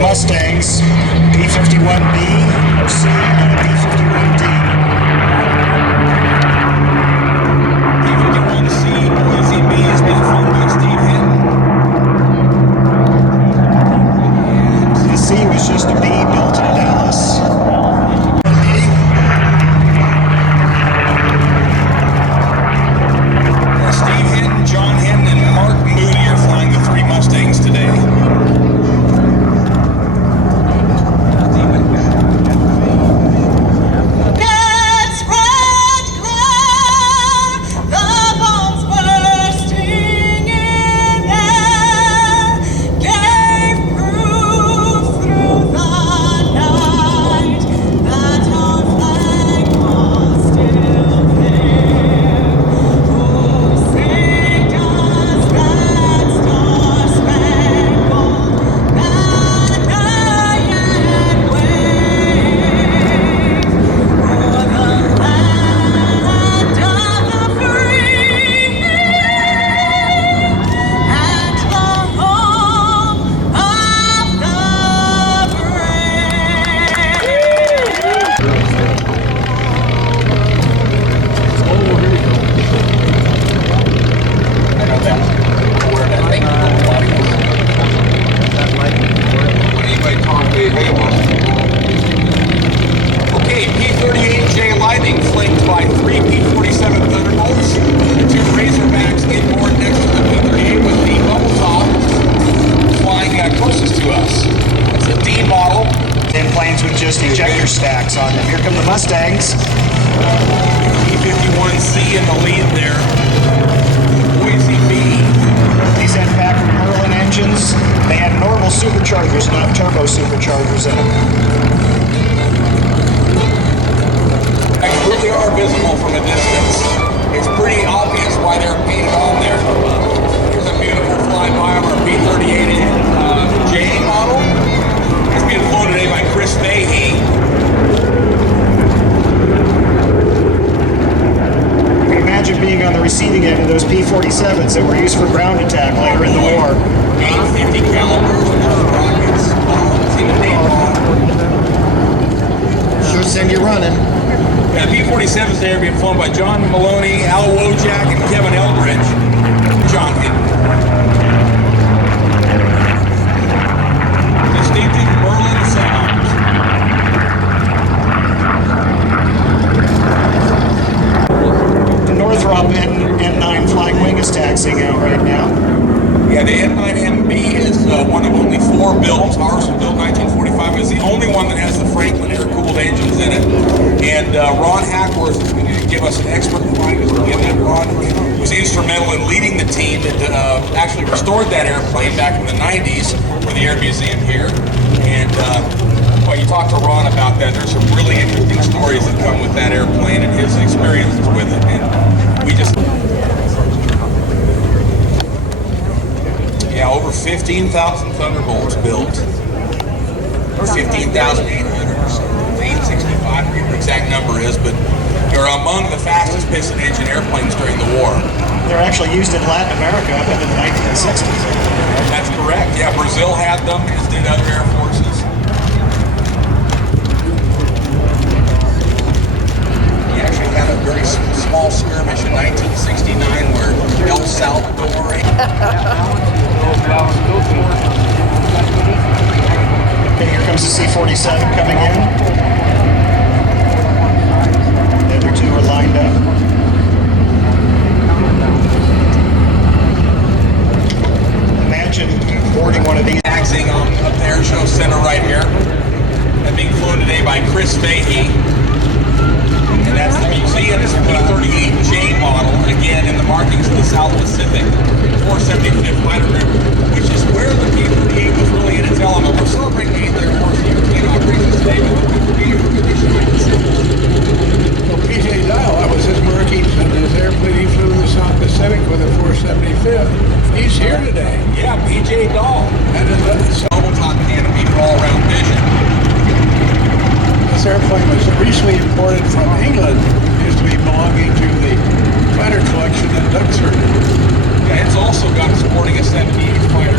Mustangs, P-51B, or C, and a P-51D. P-51C, Boise B has been flown by Steve Hinton. The C was just a B built in Dallas. Steve Hinton, John Hinton, and Mark Moody are flying the 3 Mustangs today. Okay, P-38 Lightning flanked by 3 P-47 Thunderbolts, the 2 Razorbacks inboard next to the P-38 with the bubble top flying closest to us. It's a D model. Then planes with just ejector stacks on them. Here come the Mustangs. P-51C in the lead there. Boise B. These had Packard Merlin engines. They had normal superchargers, not turbo superchargers in them. They really are visible from a distance. It's pretty obvious why they're painted on there. Here's a beautiful flyby of our P-38 J model. It's being flown today by Chris Fahey. Imagine being on the receiving end of those P-47s that were used for ground attack later in the war. 850 calibers, rockets, bombs, even napalm. Should send you running. Yeah, P-47s there being flown by John Maloney, Al Wojak, and Kevin Eldridge. John Hinton. Distinctive Merlin sound. The Northrop N9 Flying Wing is taxiing out right now. Yeah, the N9MB is one of only 4 built. Ours was built in 1945. It's the only one that has the Franklin air-cooled engines in it. And Ron Hackworth is going to give us an expert flying again. That Ron was instrumental in leading the team that actually restored that airplane back in the 90s for the Air Museum here. And well, you talk to Ron about that. There's some really interesting stories that come with that airplane and his experiences with it. And we just... Yeah, over 15,000 Thunderbolts built. Or 15,800 or so. 865, I forget what the exact number is, but they're among the fastest piston engine airplanes during the war. They're actually used in Latin America up into the 1960s. That's correct. Yeah, Brazil had them, as did other air forces. We actually had a very small skirmish in 1969 where El Salvador... Okay, here comes the C-47 coming in. The other 2 are lined up. Imagine boarding one of these. Taxiing on up the Airshow Center right here. And being flown today by Chris Fahey. And that's the museum's P-38J model, again in the markings of the South Pacific 475th Fighter Group, which is where the P-38 was really in its element. We're celebrating the 8th Air Force European operations today with the P-38. Well, PJ Dial, that was his markings and his airplane he flew in the South Pacific with a 475th. He's here today. Yeah, PJ Dahl. And Mobile top canopy for all-round vision. this airplane was recently imported from England. It used to be belonging to the fighter collection at Dunkirk. Yeah, it's also got sporting a 78 fighter